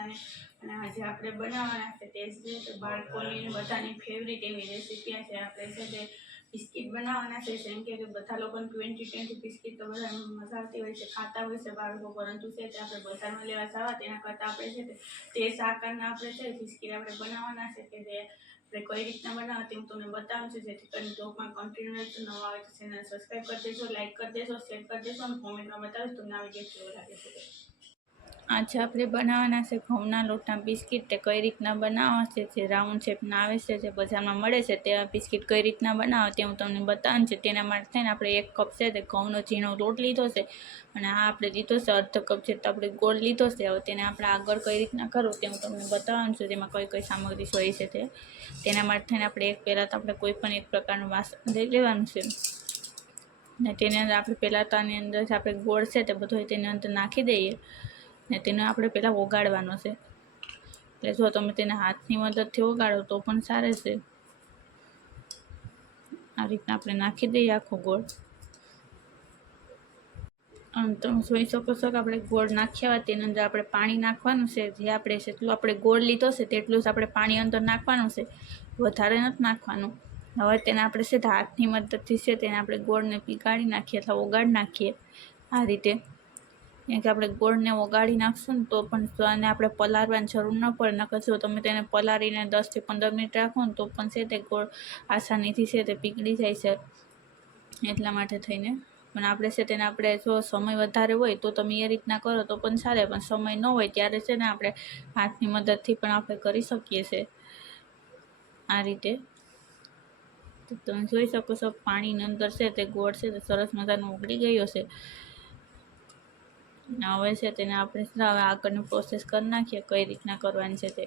બધાને. અને આજે આપણે બનાવવાના છે ટેસ્ટ છે, તો બાળકોની બધાની ફેવરિટ એવી રેસીપી છે. આપણે છે તે બિસ્કિટ બનાવવાના છે, જેમ કે બધા લોકોને ટ્વેન્ટી ટ્વેન્ટી બિસ્કિટ તો બધા મજા આવતી હોય છે, ખાતા હોય છે બાળકો, પરંતુ છે તે આપણે બજારમાં લેવા જવા, તેના કરતાં આપણે છે તે તે આકારના આપણે છે બિસ્કિટ આપણે બનાવવાના છે કે જે આપણે કઈ રીતના બનાવવા તે હું તમને બતાવું છું. જેથી કરીને બ્લોગમાં કન્ટિન્યુ રહેજો નવા આવે તો ચેનલ સબસ્ક્રાઈબ કરી દેજો લાઇક કરી દેજો શેર કરી દેજો અને કોમેન્ટમાં બતાવીશ, તમને આ વીડિયો કેવો લાગે છે. આજે આપણે બનાવવાના છે ઘઉંના લોટના બિસ્કિટ. તે કઈ રીતના બનાવવા છે, જે રાઉન્ડ શેપના આવે છે, જે બજારમાં મળે છે, તે બિસ્કિટ કઈ રીતના બનાવવા તે હું તમને બતાવું છું. તેના માટે થઈને આપણે એક કપ છે તે ઘઉંનો ઝીણો લોટ લીધો છે અને આ આપણે લીધો છે, અર્ધ કપ જેટલો આપણે ગોળ લીધો છે. હવે તેને આપણે આગળ કઈ રીતના કરવું તે હું તમને બતાવવાનું છું, તેમાં કઈ કઈ સામગ્રી હોય છે તે. તેના માટે થઈને આપણે એક પહેલાં તો આપણે કોઈ પણ એક પ્રકારનું વાસણ લઈ લેવાનું છે. ને તેની અંદર આપણે પહેલાં તો આની અંદર આપણે ગોળ છે તે બધો તેની અંદર નાખી દઈએ. ને તેને આપણે પહેલાં ઓગાળવાનો છે. એટલે જો તમે તેને હાથની મદદથી ઓગાળો તો પણ સારે છે. આ રીતના આપણે નાખી દઈએ આખો ગોળ. અને તમે જોઈ શકો છો કે આપણે ગોળ નાખ્યા હોય તેની અંદર આપણે પાણી નાખવાનું છે. જે આપણે જેટલું આપણે ગોળ લીધો છે તેટલું જ આપણે પાણી અંદર નાખવાનું છે. વધારે નથી નાખવાનું. હવે તેને આપણે સીધા હાથની મદદથી છે તેને આપણે ગોળને પીગાળી નાખીએ અથવા ઓગાળી નાખીએ આ રીતે. કેમ કે આપણે ગોળને ઓગાળી નાખશું ને તો પણ આને આપણે પલાળવાની જરૂર ન પડે. નકર જો તમે તેને પલાળીને દસથી પંદર મિનિટ રાખો ને તો પણ છે તે ગોળ આસાનીથી છે તે પીગળી જાય છે એટલા માટે થઈને. પણ આપણે છે તેને આપણે જો સમય વધારે હોય તો તમે એ રીતના કરો તો પણ ચાલે, પણ સમય ન હોય ત્યારે છે ને આપણે હાથની મદદથી પણ આપણે કરી શકીએ છીએ આ રીતે. તો તમે જોઈ શકો છો પાણીની અંદર છે તે ગોળ છે તે સરસ મજાનો ઉગડી ગયો છે. હવે છે તેને આપણે હવે આગળની પ્રોસેસ કરી નાખીએ કઈ રીતના કરવાની છે તે.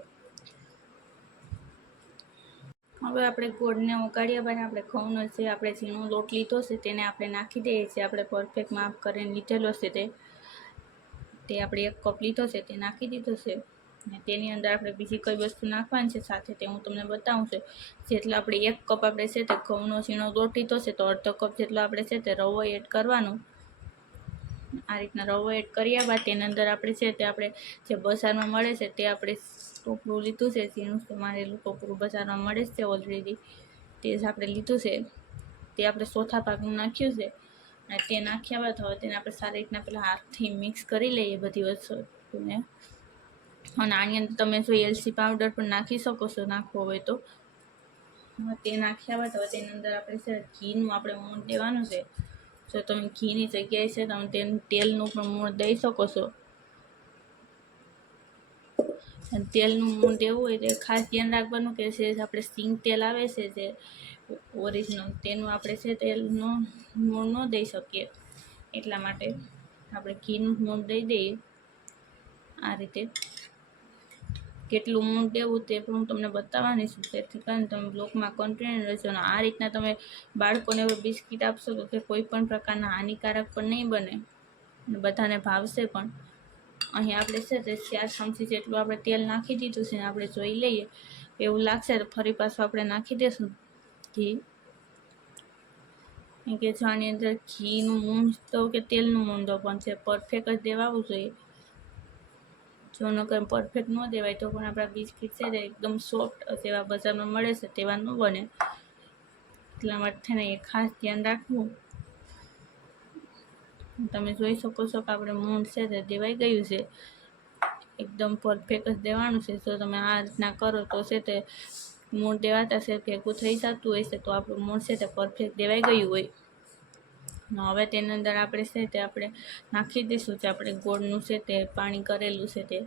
હવે આપણે ગોળને ઉકાળ્યા બાદ આપણે ઘઉંનો જે આપણે ઝીણો લોટ લીધો છે તેને આપણે નાખી દઈએ છીએ. આપણે પરફેક્ટ માપ કરીને લીધેલો છે તે. તે આપણે એક કપ લીધો છે તે નાખી દીધો છે. અને તેની અંદર આપણે બીજી કઈ વસ્તુ નાખવાની છે સાથે તે હું તમને બતાવું છું. જેટલો આપણે એક કપ આપણે છે તે ઘઉંનો ઝીણો લોટ લીધો છે તો અડધો કપ જેટલો આપણે છે તે રવો એડ કરવાનો. આ રીતના રવો એડ કર્યા બાદ તેની અંદર આપણે છે તે આપણે જે બજારમાં મળે છે તે આપણે ટોપરું લીધું છે, ઝીણું સમારેલું ટોપરું બજારમાં મળે છે ઓલરેડી તે જ આપણે લીધું છે. તે આપણે ચોથા ભાગનું નાખ્યું છે. અને તે નાખ્યા બાદ હવે તેને આપણે સારી રીતના પેલા હાથથી મિક્સ કરી લઈએ બધી વસ્તુને. અને આની અંદર તમે જો એલસી પાવડર પણ નાખી શકો છો, નાખવો હોય તો. તે નાખ્યા બાદ હવે તેની અંદર આપણે છે ઘીનું આપણે મૂળ દેવાનું છે. જો તમે ઘીની જગ્યાએ છે તમે તેનું તેલનું પણ મૂળ દઈ શકો છો અને તેલનું મૂળ દેવું હોય તો ખાસ ધ્યાન રાખવાનું કે છે આપણે સિંગ તેલ આવે છે જે ઓરિજિનલ તેનું આપણે છે તેલનું મૂળ ન દઈ શકીએ એટલા માટે આપણે ઘીનું મૂળ દઈ દઈએ આ રીતે કેટલું ઊંડ દેવું તે પણ હું તમને બતાવવાની છું. તેથી કરીને તમે બ્લોકમાં કન્ટિન્યુ રહેશો અને આ રીતના તમે બાળકોને બિસ્કિટ આપશો તો તે કોઈ પણ પ્રકારના હાનિકારક પણ નહીં બને. અને બધાને ભાવશે પણ. અહીં આપણે છે તે ચાર ચમચી જેટલું આપણે તેલ નાખી દીધું છે આપણે જોઈ લઈએ. એવું લાગશે તો ફરી પાછું આપણે નાખી દઈશું ઘી. કે જો આની અંદર ઘીનું મૂંઝ તો કે તેલનું મૂંઝ દો પણ છે. પરફેક્ટ જ દેવાવું જોઈએ. જો નકર પરફેક્ટ ન દેવાય તો પણ આપણા બિસ્કિટ છે તે એકદમ સોફ્ટ જેવા બજારમાં મળે છે, તેવા ન બને. એટલા માટે થઈને એ ખાસ ધ્યાન રાખવું. તમે જોઈ શકો છો કે આપણે મૂળ છે તે દેવાઈ ગયું છે. એકદમ પરફેક્ટ જ દેવાનું છે. જો તમે આ રીતના કરો તો છે તે મૂળ દેવાતા છે, ભેગું થઈ જતું હોય છે, તો આપણું મૂળ છે તે પરફેક્ટ દેવાઈ ગયું હોય. હવે તેની અંદર આપણે છે તે આપણે નાખી દઈશું જે આપણે ગોળનું છે તે, પાણી કરેલું છે તે.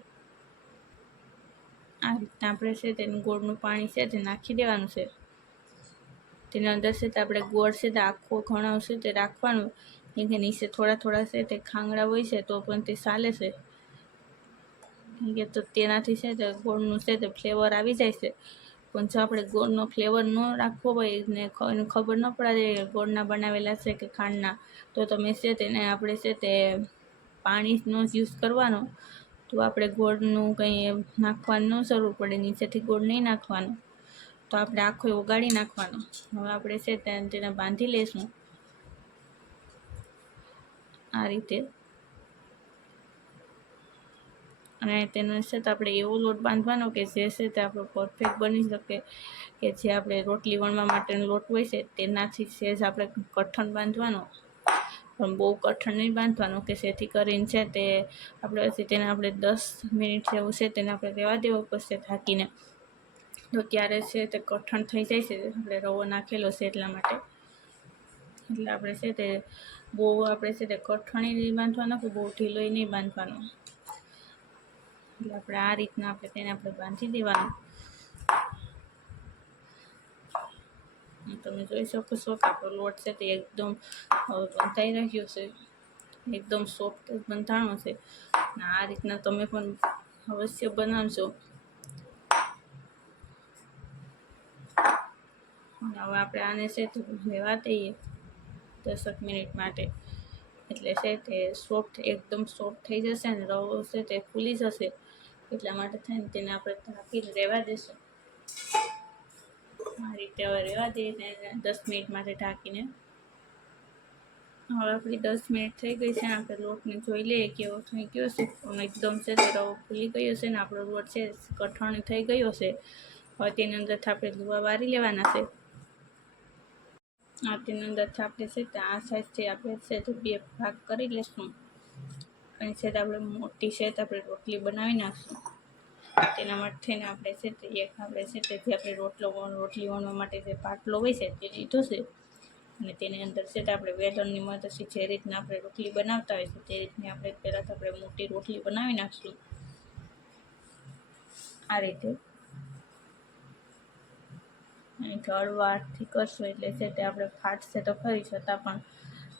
આ રીતના આપણે છે તેનું ગોળનું પાણી છે તે નાખી દેવાનું છે. તેની અંદર છે તે આપણે ગોળ છે તે આખો ઘણો છે તે રાખવાનું. કેમ કે નીચે થોડા થોડા છે તે ખાંગડા હોય છે તો પણ તે ચાલે છે. કે તો તેનાથી છે તે ગોળનું છે તે ફ્લેવર આવી જાય છે. પણ જો આપણે ગોળનો ફ્લેવર ન રાખવો હોય ને એને ખબર ન પડે ગોળના બનાવેલા છે કે ખાંડના, તો તમે છે તેને આપણે છે તે પાણીનો જ યુઝ કરવાનો. તો આપણે ગોળનું કંઈ નાખવાનું ન જરૂર પડે, નીચેથી ગોળ નહીં નાખવાનો. તો આપણે આખો ઓગાળી નાખવાનો. હવે આપણે છે તેને બાંધી લઈશું આ રીતે. અને તેનો છે તો આપણે એવો લોટ બાંધવાનો કે જે છે તે આપણો પરફેક્ટ બની શકે. કે જે આપણે રોટલી વણવા માટેનો લોટ હોય છે, તેનાથી સેજ આપણે કઠણ બાંધવાનો. પણ બહુ કઠણ નહીં બાંધવાનું કે જેથી કરીને છે તે આપણે તેને આપણે દસ મિનિટ જેવું છે તેને આપણે રહેવા દેવું પડશે થાકીને તો ત્યારે છે તે કઠણ થઈ જાય છે, આપણે રવો નાખેલો છે એટલા માટે. એટલે આપણે છે તે બહુ આપણે છે તે કઠણી નહીં બાંધવાનો કે બહુ ઢીલોય નહીં બાંધવાનો. એટલે આપણે આ રીતના આપણે તેને આપણે બાંધી દેવાનું. તમે જોઈ શકો છો કે આપણો લોટ છે તે એકદમ બંધાઈ રહ્યો છે. એકદમ સોફ્ટ બંધાણો છે. અને આ રીતના તમે પણ અવશ્ય બનાવજો. હવે આપણે આને છે તો લેવા દઈએ દસક મિનિટ માટે. એટલે છે તે સોફ્ટ એકદમ સોફ્ટ થઈ જશે અને રવો છે તે ફૂલી જશે. એટલા માટે થઈને તેને આપણે ઢાંકીને રહેવા દેશું. આ રીતે હવે રહેવા દઈએ તેને દસ મિનિટ માટે ઢાંકીને. હવે આપણી દસ મિનિટ થઈ ગઈ છે, આપણે લોટને જોઈ લઈએ કેવો થઈ ગયો છે. એકદમ છે તે રવો ફૂલી ગયો છે ને આપણો લોટ છે કઠણ થઈ ગયો છે. હવે તેની અંદરથી આપણે લુવા વારી લેવાના છે. આ તેની અંદરથી આપણે છે આ સાઈઝથી આપણે છે તો બે ભાગ કરી લઈશું અને છે તો આપણે મોટી છે તો આપણે રોટલી બનાવી નાખશું. તેના માટે થઈને આપણે છે તે એક આપણે છે તે જે આપણે રોટલો રોટલી વણવા માટે જે પાટલો હોય છે તે લીધો છે. અને તેની અંદર છે તો આપણે વેલણની મદદથી જે રીતના આપણે રોટલી બનાવતા હોય છે તે રીતની આપણે પહેલાં તો આપણે મોટી રોટલી બનાવી નાખશું. આ રીતે. અને હળવાથી કરશું એટલે છે તે આપણે ફાટશે તો ખરી છતાં પણ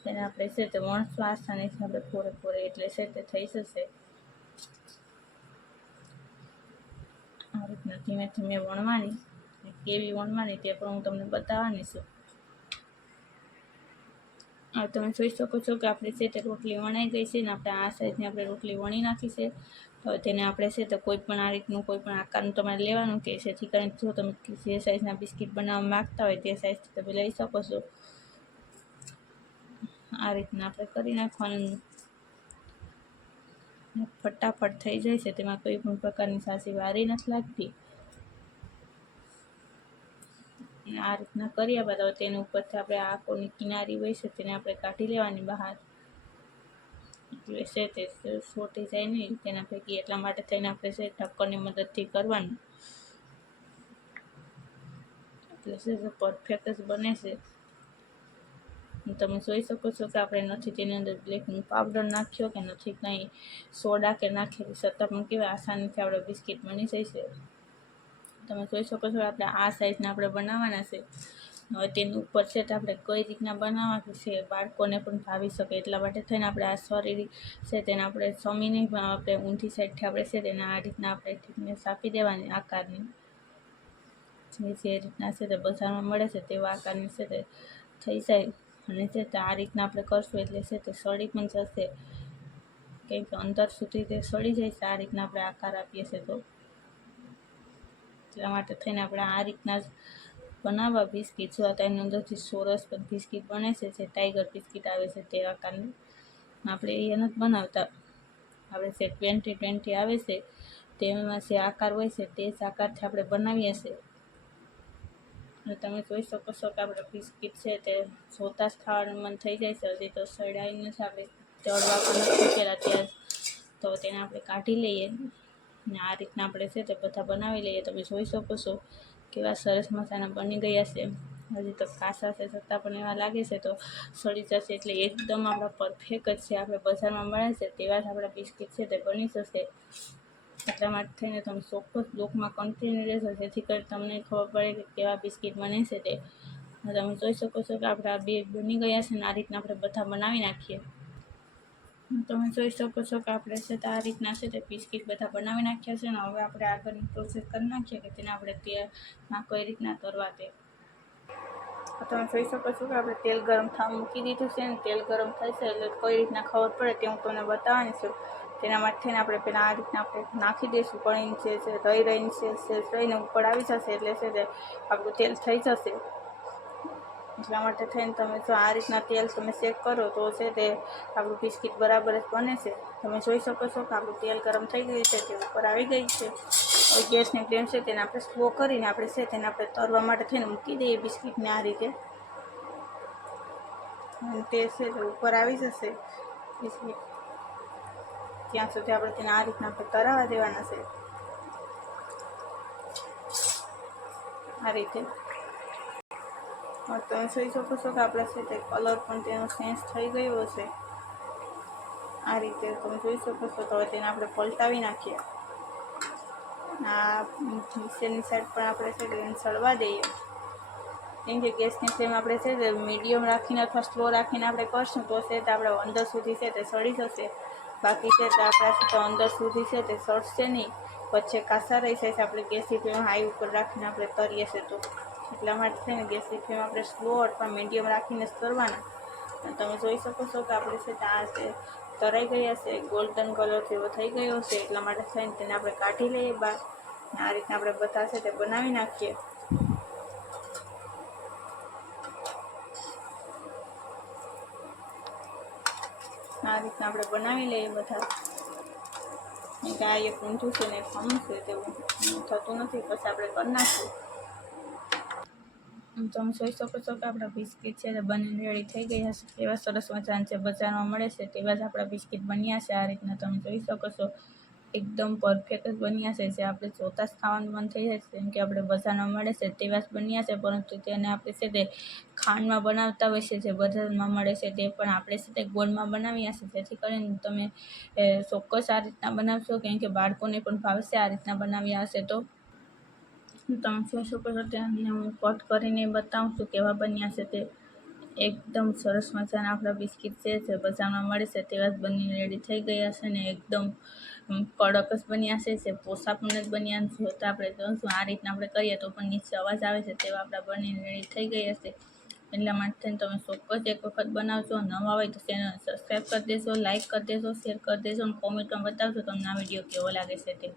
તેને આપણે છે તે વણશું અને આપણે પૂરે એટલે છે તે થઈ જશે. આ રીતના ધીમે ધીમે વણવાની કેવી વણવાની તે પણ હું તમને બતાવવાની છું. હવે તમે જોઈ શકો છો કે આપણે છે તે રોટલી વણાઈ ગઈ છે ને આપણે આ સાઈઝની આપણે રોટલી વણી નાખી છે. તો તેને આપણે છે તો કોઈ પણ આ રીતનું કોઈ પણ આકારનું તમારે લેવાનું કે જેથી કરીને જો તમે જે સાઈઝના બિસ્કિટ બનાવવા માગતા હોય તે સાઈઝથી તમે લઈ શકો છો. આ રીતના આપણે કરી નાખવાનું. ફટાફટ થઈ જાય છે, તેમાં કોઈ પણ પ્રકારની સાસી વારી નથી લાગતી. આ રીતના કર્યા બાદ તેની ઉપરથી આપણે આ કોની કિનારી હોય છે, તેને આપણે કાઢી લેવાની બહાર. એટલે છે તે છોટી જાય નહીં, તેના પૈકી એટલા માટે થઈને આપણે છે ઢક્કરની મદદથી કરવાનું. એટલે પરફેક્ટ જ બને છે. તમે જોઈ શકો છો કે આપણે નથી તેની અંદર બેકિંગ પાવડર નાખ્યો કે નથી કંઈ સોડા કે નાખેલી છતાં પણ કેવા આસાનીથી આપણે બિસ્કિટ બની છે. તમે જોઈ શકો છો આપણે આ સાઈઝના આપણે બનાવવાના છે. હવે તેની ઉપર છે તો આપણે કઈ રીતના બનાવવા છે બાળકોને પણ ભાવી શકે. એટલા માટે થઈને આપણે આ શરીર છે તેને આપણે સમીને પણ આપણે ઊંધી સાઈડથી આપણે છે તેને આ રીતના આપણે થિકનેસ આપી દેવાની આકારની. જે જે રીતના છે તે બજારમાં મળે છે તેવા આકારની છે તે થઈ જાય. અને છે તે આ રીતના આપણે કરશું એટલે છે તે સળી પણ જશે. કેમ કે અંદર સુધી તે સળી જાય છે, આ રીતના આપણે આકાર આપીએ છીએ તો. એટલા માટે થઈને આપણે આ રીતના જ બનાવવા બિસ્કિટ. જો તેની અંદરથી સોરસ બિસ્કિટ બને છે, જે ટાઈગર બિસ્કિટ આવે છે તે આકારની. આપણે એ નથી બનાવતા. આપણે જે ટ્વેન્ટી ટ્વેન્ટી આવે છે, તેમાં જે આકાર હોય છે તે જ આકારથી આપણે બનાવીએ છીએ. અને તમે જોઈ શકો છો કે આપણે બિસ્કિટ છે તે જોતાં જ ખાવાનું મન થઈ જાય છે. હજી તો સડાઈ નથી આપણે તળવા પણ નથી મૂકેલા ત્યાં તો તેને આપણે કાઢી લઈએ ને આ રીતના આપણે છે તે બધા બનાવી લઈએ. તમે જોઈ શકો છો કેવા સરસ મસાના બની ગયા છે. હજી તો કાસા છે છતાં પણ એવા લાગે છે. તો સડી જશે એટલે એકદમ આપણા પરફેક્ટ જ છે. આપણે બજારમાં મળે છે તેવા જ આપણા બિસ્કિટ છે તે બની જશે. એટલા માટે થઈને તમે ચોક્કસ લોકમાં કન્ટિન્યુ રહેશો, જેથી કરી તમને ખબર પડે કે કેવા બિસ્કિટ બને છે તે. તમે જોઈ શકો છો કે આપણા બે બની ગયા છે ને આ રીતના આપણે બધા બનાવી નાખીએ. તમે જોઈ શકો છો કે આપણે છે તો આ રીતના છે તે બિસ્કિટ બધા બનાવી નાખ્યા છે ને હવે આપણે આગળની પ્રોસેસ કરી નાખીએ કે તેને આપણે તેલમાં કઈ રીતના કરવા તે. તમે જોઈ શકો છો કે આપણે તેલ ગરમ થવા મૂકી દીધું છે ને તેલ ગરમ થશે એટલે કઈ રીતના ખબર પડે તે હું તમને બતાવવાની છું તેના માટે થઈને આપણે પહેલાં આ રીતના આપણે નાખી દઈશું. પણ છે રહી રહીને છે છે રહીને ઉપર આવી જશે એટલે છે તે આપણું તેલ થઈ જશે. એટલા માટે થઈને તમે જો આ રીતના તેલ તમે ચેક કરો તો છે તે આપણું બિસ્કિટ બરાબર જ બને છે. તમે જોઈ શકો છો કે આપણું તેલ ગરમ થઈ ગયું છે તે ઉપર આવી ગઈ છે. ગેસની ફ્લેમ છે તેને આપણે સ્લો કરીને આપણે છે તેને આપણે તરવા માટે થઈને મૂકી દઈએ બિસ્કિટને આ રીતે. તે છે ઉપર આવી જશે. બિસ્કિટ ત્યાં સુધી આપણે તેને આ રીતના આપણે તરાવા દેવાના છે આ રીતે હવે તમે જોઈ શકો છો કે આપણે છે તે કલર પણ તેનો ચેન્જ થઈ ગયો છે આ રીતે તમે જોઈ શકો છો તો હવે તેને આપણે પલટાવી નાખીએ આ નીચેની સાઈડ પણ આપણે છે તે એને સળવા દઈએ કેમ કે ગેસની ફ્લેમ આપણે છે તે મીડિયમ રાખીને અથવા સ્લો રાખીને આપણે કરશું તો છે તે આપણે અંદર સુધી છે તે સળી જશે બાકી છે તે આપણા તો અંદર સુધી છે તે સડશે નહીં. પછી કાસા રહી જાય છે, આપણે ગેસની ફ્લેમ હાઈ ઉપર રાખીને આપણે તરીએ છે તો. એટલા માટે છે ને ગેસની ફ્લેમ આપણે સ્લો અથવા મીડિયમ રાખીને જ કરવાના તમે જોઈ શકો છો કે આપણે છે તે આ છે તરાઈ ગયા છે ગોલ્ડન કલર જેવો થઈ ગયો છે, એટલા માટે થઈને તેને આપણે કાઢી લઈએ બહાર. આ રીતના આપણે બધા છે તે બનાવી નાખીએ. આ રીતના આપણે બનાવી લઈએ બધા. કે આ ઊંધું છે ને ખમું છે તેવું. થતું નથી, પછી આપણે કરી નાખીએ. તમે જોઈ શકો છો કે આપણા બિસ્કિટ છે તે બનીને રેડી થઈ ગયા છે એવા સરસ મજાના છે, બજારમાં મળે છે તેવા જ આપણા બિસ્કિટ બન્યા છે આ રીતના તમે જોઈ શકો છો. એકદમ પરફેક્ટ જ બન્યા છે. જે આપણે જોતા જ ખાવાનું મન થઈ જાય છે કેમ કે આપણે બજારમાં મળે છે, તેવા જ બન્યા છે, પરંતુ તેને આપણે છે તે ખાંડમાં બનાવતા હોય છે, જે બજારમાં મળે છે, તે પણ આપણે છે તે ગોળમાં બનાવ્યા છે જેથી કરીને તમે ચોક્કસ આ રીતના બનાવશો, કેમ કે બાળકોને પણ ભાવશે આ રીતના બનાવ્યા હશે તો. તમે શું શું કરો તેને હું કટ કરીને બતાવું છું કેવા બન્યા છે તે. એકદમ સરસ મજાના આપણા બિસ્કિટ છે બજારમાં મળે છે તેવા જ બનીને રેડી થઈ ગયા છે ને એકદમ કડક જ બન્યા છે, જે પોસા પણ જ બન્યા. જોતા આપણે જોઈશું આ રીતના આપણે કરીએ તો પણ નીચે અવાજ આવે છે તેવા આપણા બનીને રેડી થઈ ગયા છે. એટલા માટે તમે ચોક્કસ એક વખત બનાવજો. નવા હોય તો ચેનલ સબસ્ક્રાઈબ કરી દેજો લાઇક કરી દેજો શેર કરી દેજો અને કોમેન્ટમાં બતાવજો તમને આ વીડિયો કેવો લાગે છે તે.